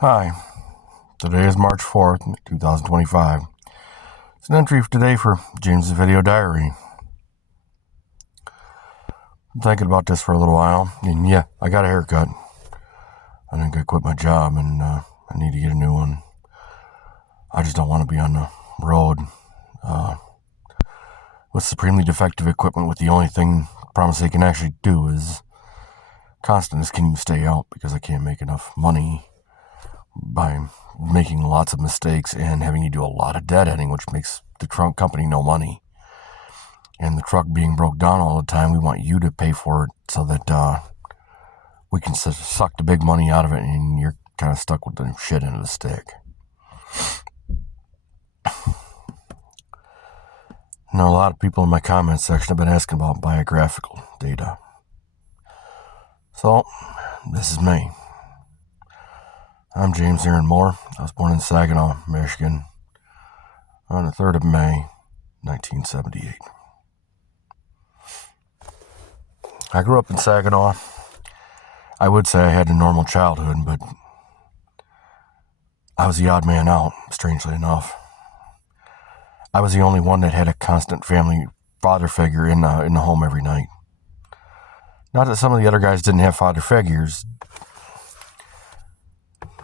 Hi, today is March 4th, 2025. It's an entry today for James' video diary. I'm thinking about this for a little while, and yeah, I got a haircut. I think I quit my job, and I need to get a new one. I just don't want to be on the road with supremely defective equipment with the only thing promise they can actually do is constant is can you stay out, because I can't make enough money by making lots of mistakes and having you do a lot of deadheading, which makes the trunk company no money. And the truck being broke down all the time, we want you to pay for it so that we can suck the big money out of it, and you're kind of stuck with the shit end of the stick. Now, a lot of people in my comments section have been asking about biographical data. So, this is me. I'm James Aaron Moore. I was born in Saginaw, Michigan on the 3rd of May, 1978. I grew up in Saginaw. I would say I had a normal childhood, but I was the odd man out, strangely enough. I was the only one that had a constant family father figure in the home every night. Not that some of the other guys didn't have father figures,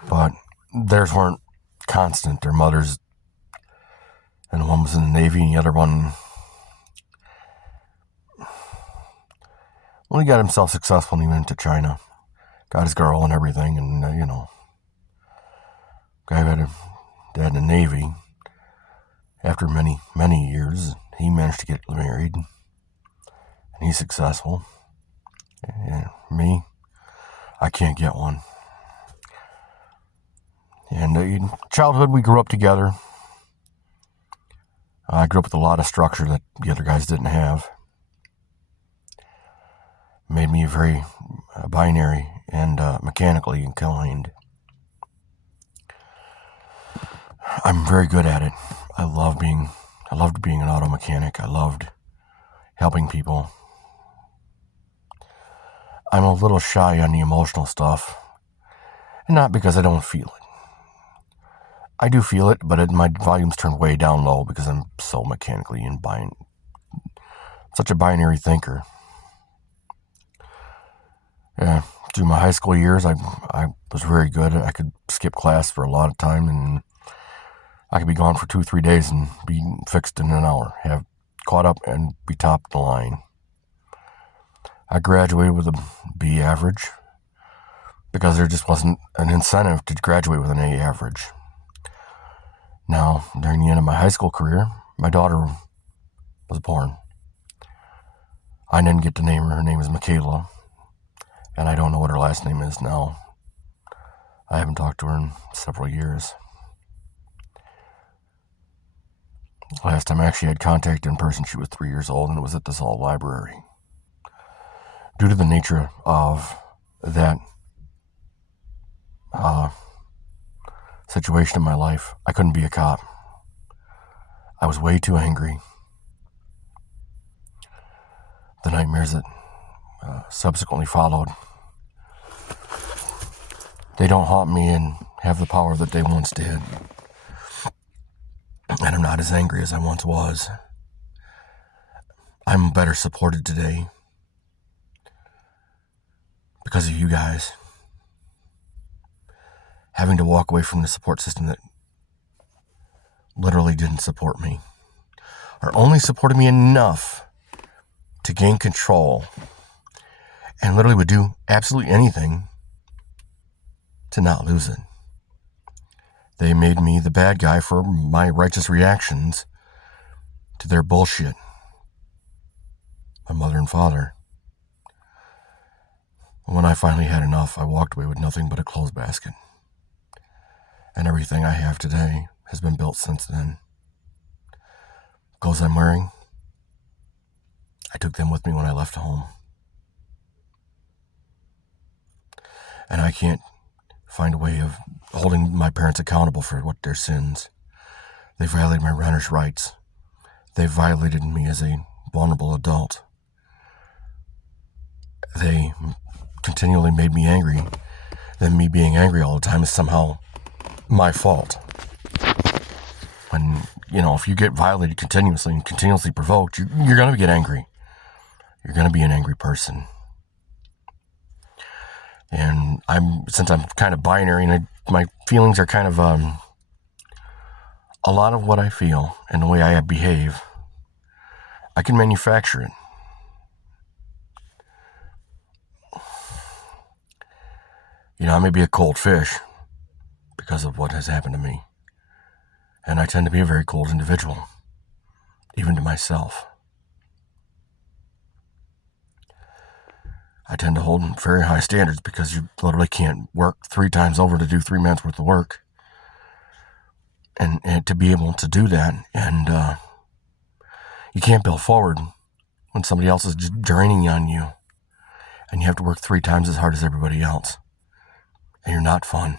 but theirs weren't constant. Their mothers, and one was in the Navy, and the other one, well, he got himself successful and he went to China. Got his girl and everything, and, guy had a dad in the Navy. After many, many years, he managed to get married, and he's successful. And me, I can't get one. And in childhood, we grew up together. I grew up with a lot of structure that the other guys didn't have. Made me very binary and mechanically inclined. I'm very good at it. I loved being an auto mechanic. I loved helping people. I'm a little shy on the emotional stuff, and not because I don't feel it. I do feel it, but my volume's turned way down low because I'm so mechanically such a binary thinker. Yeah, through my high school years, I was very good. I could skip class for a lot of time, and I could be gone for 2-3 days and be fixed in an hour, have caught up and be top of the line. I graduated with a B average because there just wasn't an incentive to graduate with an A average. Now, during the end of my high school career, my daughter was born. I didn't get to name her. Her name is Michaela, and I don't know what her last name is now. I haven't talked to her in several years. Last time I actually had contact in person, she was 3 years old, and it was at the Hall Library. Due to the nature of that situation in my life, I couldn't be a cop. I was way too angry. The nightmares that subsequently followed, they don't haunt me and have the power that they once did. And I'm not as angry as I once was. I'm better supported today because of you guys. Having to walk away from the support system that literally didn't support me, or only supported me enough to gain control, and literally would do absolutely anything to not lose it. They made me the bad guy for my righteous reactions to their bullshit. My mother and father. When I finally had enough, I walked away with nothing but a clothes basket. And everything I have today has been built since then. Clothes I'm wearing, I took them with me when I left home. And I can't find a way of holding my parents accountable for what their sins. They violated my renter's rights. They violated me as a vulnerable adult. They continually made me angry. then me being angry all the time is somehow my fault. When, if you get violated continuously and continuously provoked, you're going to get angry. You're going to be an angry person. And since I'm kind of binary, and my feelings are kind of a lot of what I feel and the way I behave, I can manufacture it. I may be a cold fish because of what has happened to me. And I tend to be a very cold individual, even to myself. I tend to hold very high standards because you literally can't work 3 times over to do 3 months worth of work. And to be able to do that, and you can't build forward when somebody else is just draining on you, and you have to work 3 times as hard as everybody else, and you're not fun.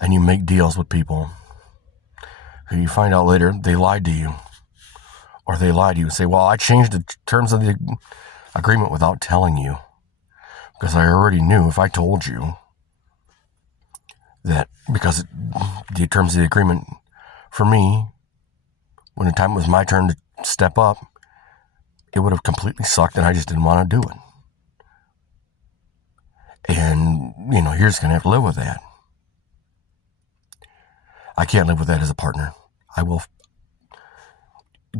And you make deals with people who you find out later they lied to you, or they lied to you and say, well, I changed the terms of the agreement without telling you, because I already knew if I told you that, because the terms of the agreement for me, when the time was my turn to step up, it would have completely sucked, and I just didn't want to do it. And, you're just going to have to live with that. I can't live with that as a partner. The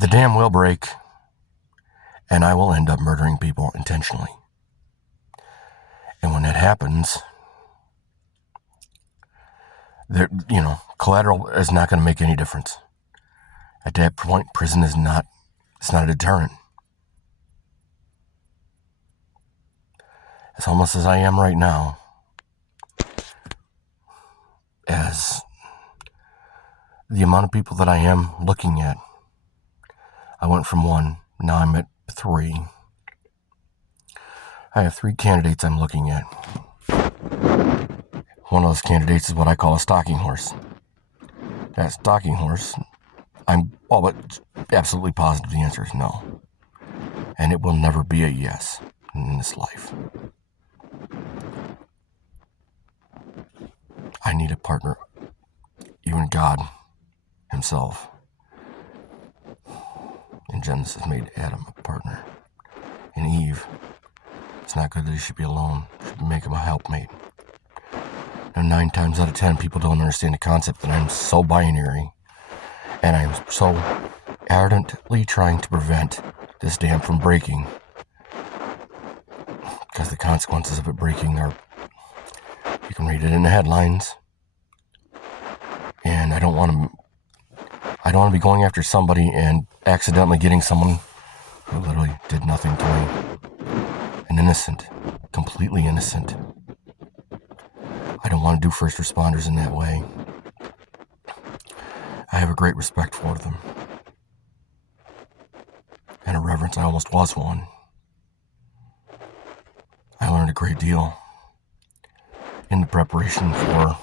dam will break, and I will end up murdering people intentionally. And when that happens, collateral is not going to make any difference. At that point, prison it's not a deterrent. As homeless as I am right now, as the amount of people that I am looking at, I went from 1, now I'm at 3. I have 3 candidates I'm looking at. One of those candidates is what I call a stalking horse. That stalking horse, I'm all but absolutely positive the answer is no. And it will never be a yes in this life. I need a partner. Even God himself in Genesis made Adam a partner. And Eve, it's not good that he should be alone. Should make him a helpmate. And 9 times out of 10, people don't understand the concept that I'm so binary, and I'm so ardently trying to prevent this dam from breaking, because the consequences of it breaking are, you can read it in the headlines. And I don't want to be going after somebody and accidentally getting someone who literally did nothing to me. An innocent, completely innocent. I don't want to do first responders in that way. I have a great respect for them. And a reverence. I almost was one. I learned a great deal in the preparation for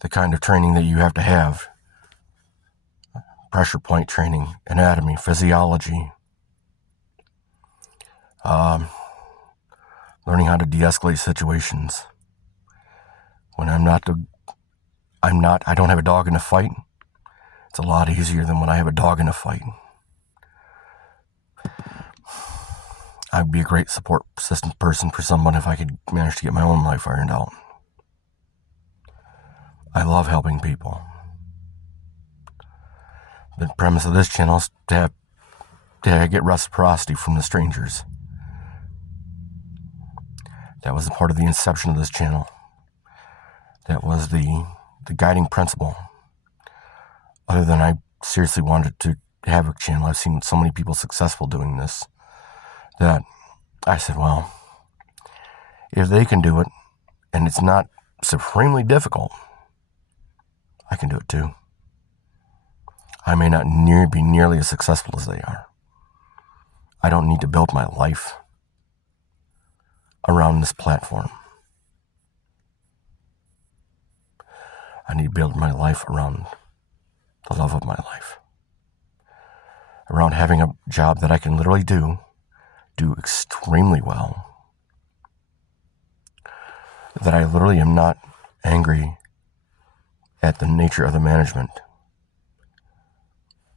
the kind of training that you have to have. Pressure point training, anatomy, physiology, learning how to de-escalate situations. When I don't have a dog in a fight, it's a lot easier than when I have a dog in a fight. I'd be a great support system person for someone if I could manage to get my own life ironed out. I love helping people. The premise of this channel is to get reciprocity from the strangers. That was a part of the inception of this channel. That was the guiding principle. Other than I seriously wanted to have a channel, I've seen so many people successful doing this, that I said, well, if they can do it, and it's not supremely difficult, I can do it too. I may not be nearly as successful as they are. I don't need to build my life around this platform. I need to build my life around the love of my life. Around having a job that I can literally do extremely well, that I literally am not angry at the nature of the management.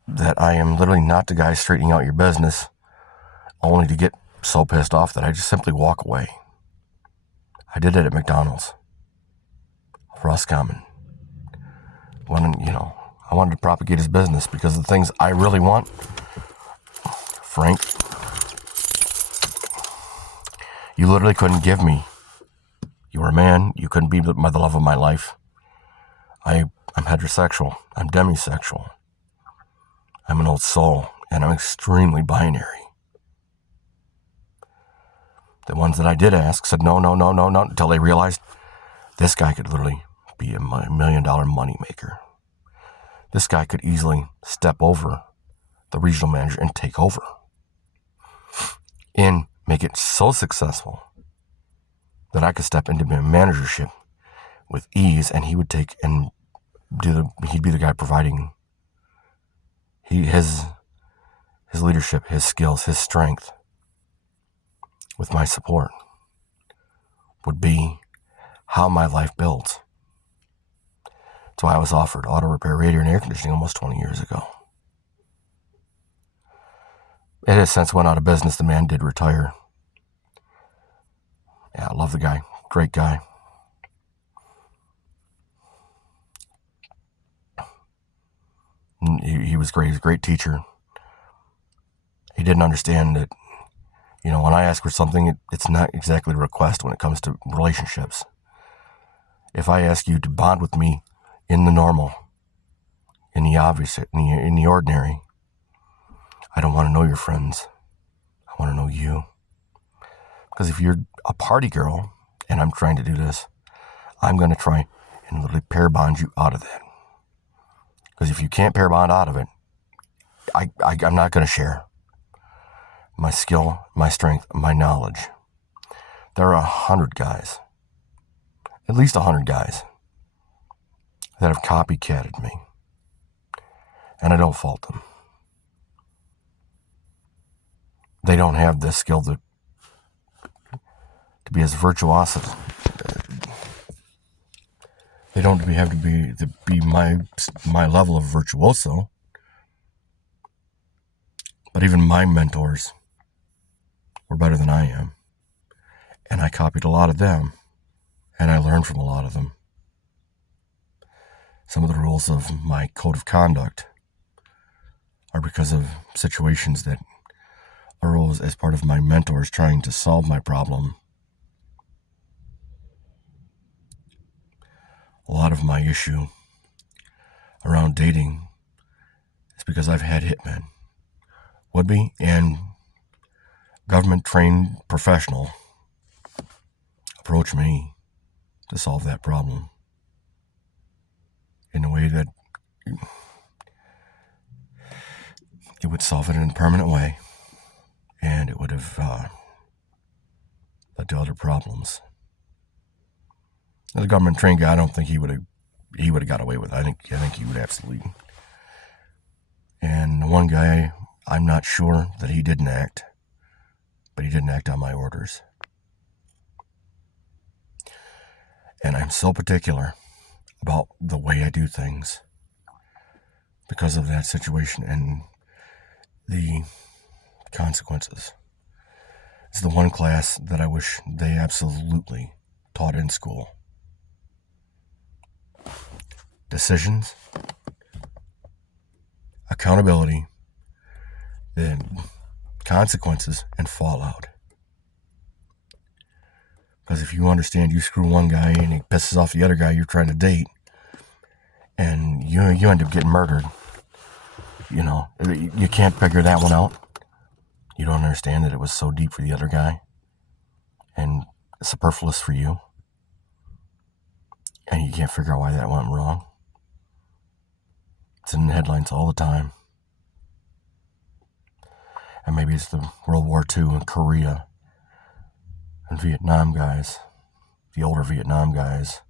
That I am literally not the guy straightening out your business only to get so pissed off that I just simply walk away. I did it at McDonald's. Roscommon. When, I wanted to propagate his business because the things I really want, Frank, you literally couldn't give me. You were a man. You couldn't be the love of my life. I'm heterosexual. I'm demisexual. I'm an old soul, and I'm extremely binary. The ones that I did ask said no, until they realized this guy could literally be a $1 million moneymaker. This guy could easily step over the regional manager and take over and make it so successful that I could step into managership with ease, and he would take and he'd be the guy providing his leadership, his skills, his strength with my support would be how my life builds. That's why I was offered auto repair, radiator, and air conditioning almost 20 years ago. It has since went out of business. The man did retire. Yeah, I love the guy. Great guy. He was great. He was a great teacher. He didn't understand that, when I ask for something, it's not exactly a request when it comes to relationships. If I ask you to bond with me in the normal, in the obvious, in the ordinary, I don't want to know your friends. I want to know you. Because if you're a party girl, and I'm trying to do this, I'm going to try and literally pair bond you out of that. Because if you can't pair bond out of it, I'm not going to share my skill, my strength, my knowledge. There are 100 guys, at least 100 guys, that have copycatted me. And I don't fault them. They don't have this skill to be as virtuoso. They don't have to be my level of virtuoso. But even my mentors were better than I am. And I copied a lot of them. And I learned from a lot of them. Some of the rules of my code of conduct are because of situations that arose as part of my mentors trying to solve my problem. A lot of my issue around dating is because I've had hitmen, would-be and government-trained professional approach me to solve that problem in a way that it would solve it in a permanent way, and it would have led to other problems. As a government-trained guy, I don't think he would have got away with it. I think he would absolutely. And one guy, I'm not sure that he didn't act, but he didn't act on my orders. And I'm so particular about the way I do things because of that situation and the consequences. It's the one class that I wish they absolutely taught in school. Decisions, accountability, then consequences, and fallout. Because if you understand, you screw one guy and he pisses off the other guy you're trying to date, and you end up getting murdered. You can't figure that one out. You don't understand that it was so deep for the other guy and superfluous for you. And you can't figure out why that went wrong. It's in the headlines all the time. And maybe it's the World War II and Korea and Vietnam guys, the older Vietnam guys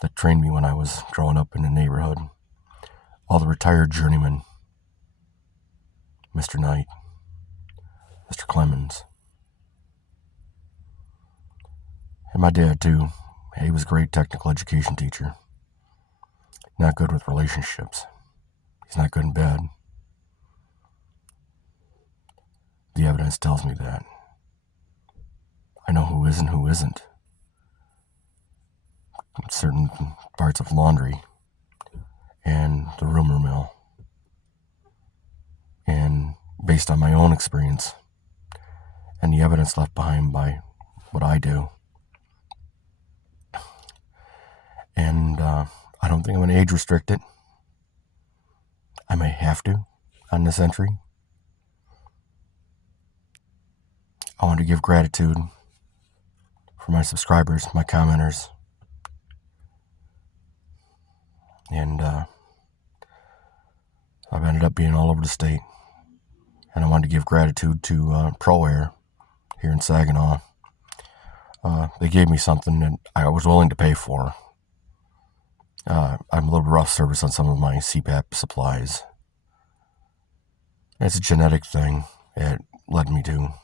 that trained me when I was growing up in the neighborhood. All the retired journeymen, Mr. Knight, Mr. Clemens, and my dad too, He was a great technical education teacher. Not good with relationships. He's not good in bed. The evidence tells me that. I know who is and who isn't. Certain parts of laundry and the rumor mill. And based on my own experience and the evidence left behind by what I do. And I don't think I'm going to age restrict it. I may have to on this entry. I want to give gratitude for my subscribers, my commenters. And I've ended up being all over the state. And I wanted to give gratitude to Pro Air here in Saginaw. They gave me something that I was willing to pay for. I'm a little rough service on some of my CPAP supplies. It's a genetic thing. It led me to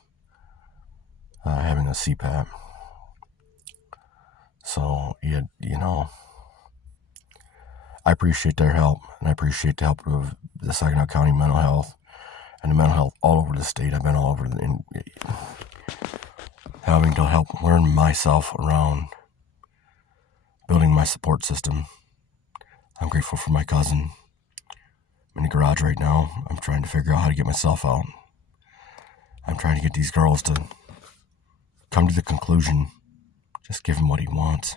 having a CPAP. So, you know, I appreciate their help, and I appreciate the help of the Saginaw County Mental Health and the mental health all over the state. I've been all over having to help learn myself around building my support system. I'm grateful for my cousin. I'm in the garage right now. I'm trying to figure out how to get myself out. I'm trying to get these girls to come to the conclusion, just give him what he wants.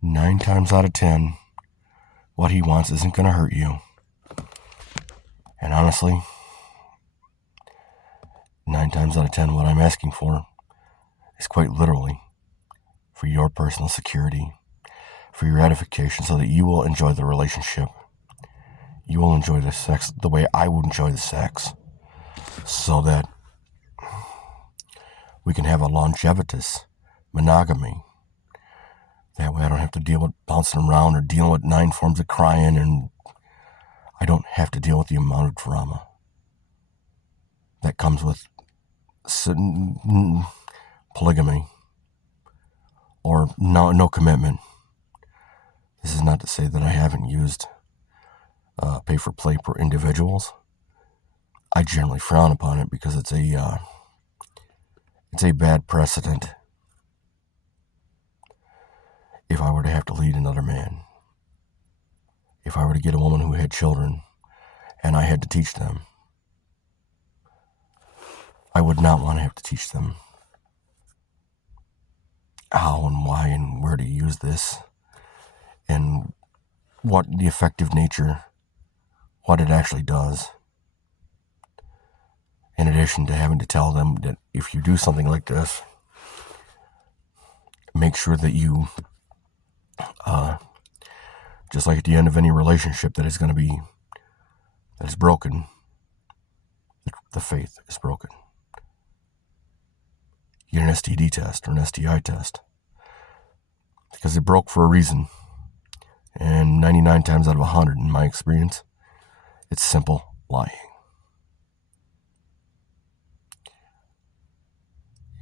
9 times out of 10, what he wants isn't going to hurt you. And honestly, 9 times out of 10, what I'm asking for is quite literally for your personal security, for your edification, so that you will enjoy the relationship. You will enjoy the sex the way I would enjoy the sex, so that we can have a longevitous monogamy. That way I don't have to deal with bouncing around or dealing with 9 forms of crying, and I don't have to deal with the amount of drama that comes with polygamy or no commitment. This is not to say that I haven't used pay-for-play for individuals. I generally frown upon it because it's a bad precedent. If I were to have to lead another man, if I were to get a woman who had children and I had to teach them, I would not want to have to teach them how and why and where to use this and what the effective nature, what it actually does. In addition to having to tell them that if you do something like this, make sure that you, just like at the end of any relationship that is broken, the faith is broken. You get an STD test or an STI test because it broke for a reason. And 99 times out of 100, in my experience, it's simple lying.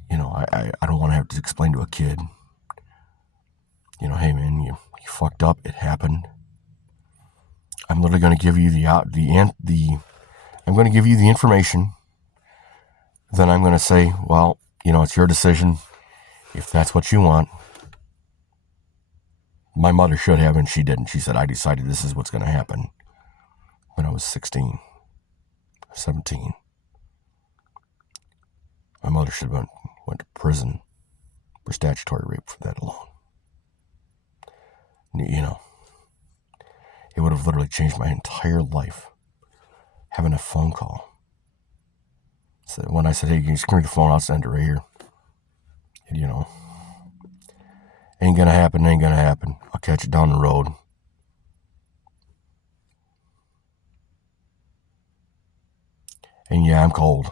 You know, I don't want to have to explain to a kid, you know, hey man, you fucked up. It happened. I'm literally going to give you I'm going to give you the information. Then I'm going to say, well, you know, it's your decision if that's what you want. My mother should have, and she didn't. She said, I decided this is what's going to happen when I was 16, 17. My mother should have went to prison for statutory rape for that alone. You know, it would have literally changed my entire life having a phone call. So when I said, hey, can you screw the phone, I'll send it right here. And, you know, ain't gonna happen. I'll catch it down the road. And yeah, I'm cold.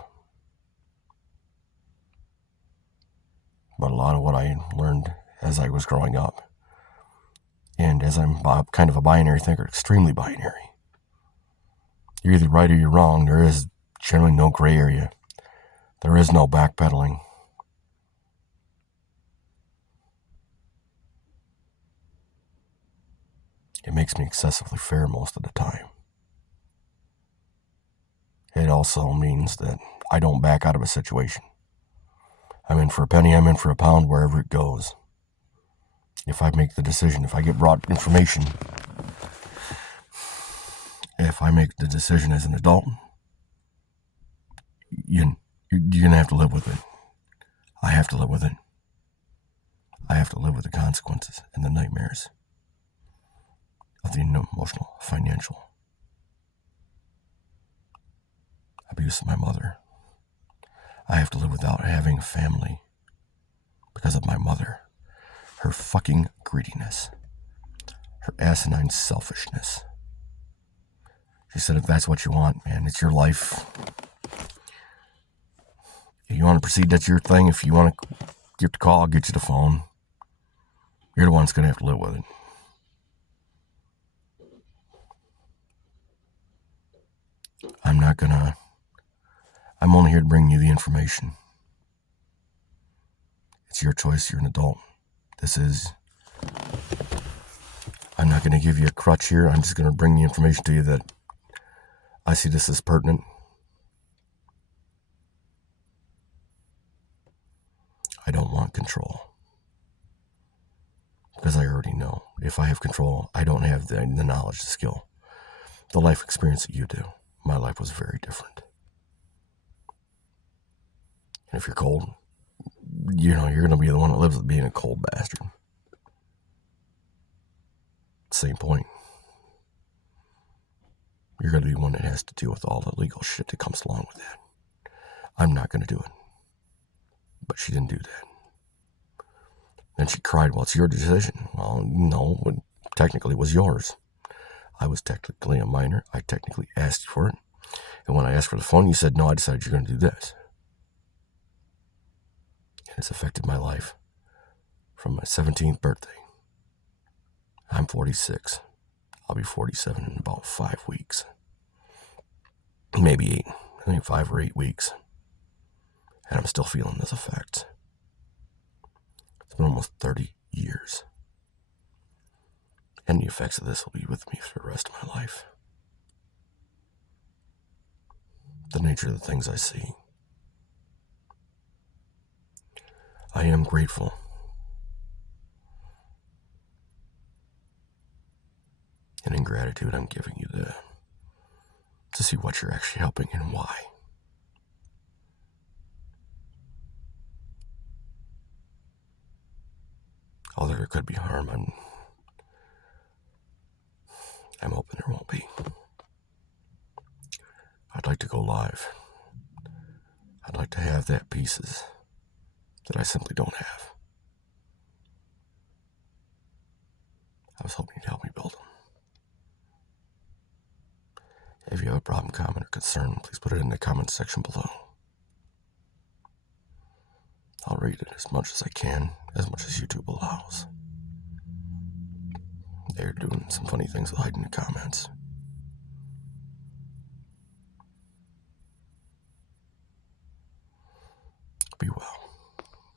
But a lot of what I learned as I was growing up, and as I'm kind of a binary thinker, extremely binary. You're either right or you're wrong. There is generally no gray area. There is no backpedaling. It makes me excessively fair most of the time. It also means that I don't back out of a situation. I'm in for a penny, I'm in for a pound, wherever it goes. If I make the decision, if I get brought information, if I make the decision as an adult, you're going to have to live with it. I have to live with it. I have to live with the consequences and the nightmares of the emotional, financial abuse of my mother. I have to live without having a family because of my mother. Her fucking greediness. Her asinine selfishness. She said, if that's what you want, man, it's your life. If you want to proceed, that's your thing. If you want to get the call, I'll get you the phone. You're the one that's going to have to live with it. I'm only here to bring you the information. It's your choice. You're an adult. I'm not going to give you a crutch here. I'm just going to bring the information to you that I see this as pertinent. I don't want control. Because I already know. If I have control, I don't have the knowledge, the skill, the life experience that you do. My life was very different. And if you're cold, you're going to be the one that lives with being a cold bastard. Same point. You're going to be one that has to deal with all the legal shit that comes along with that. I'm not going to do it. But she didn't do that. And she cried, well, it's your decision. Well, no, it technically was yours. I was technically a minor. I technically asked for it. And when I asked for the phone, you said, no, I decided you're going to do this. And it's affected my life from my 17th birthday. I'm 46. I'll be 47 in about 5 weeks. Maybe 8. I think 5 or 8 weeks. And I'm still feeling this effect. It's been almost 30 years. And the effects of this will be with me for the rest of my life. The nature of the things I see. I am grateful. And in gratitude, I'm giving you to see what you're actually helping and why. Although there could be harm, I'm hoping there won't be. I'd like to go live. I'd like to have that pieces that I simply don't have. I was hoping you'd help me build them. If you have a problem, comment, or concern, please put it in the comment section below. I'll read it as much as I can, as much as YouTube allows. They're doing some funny things with hiding the comments. Be well.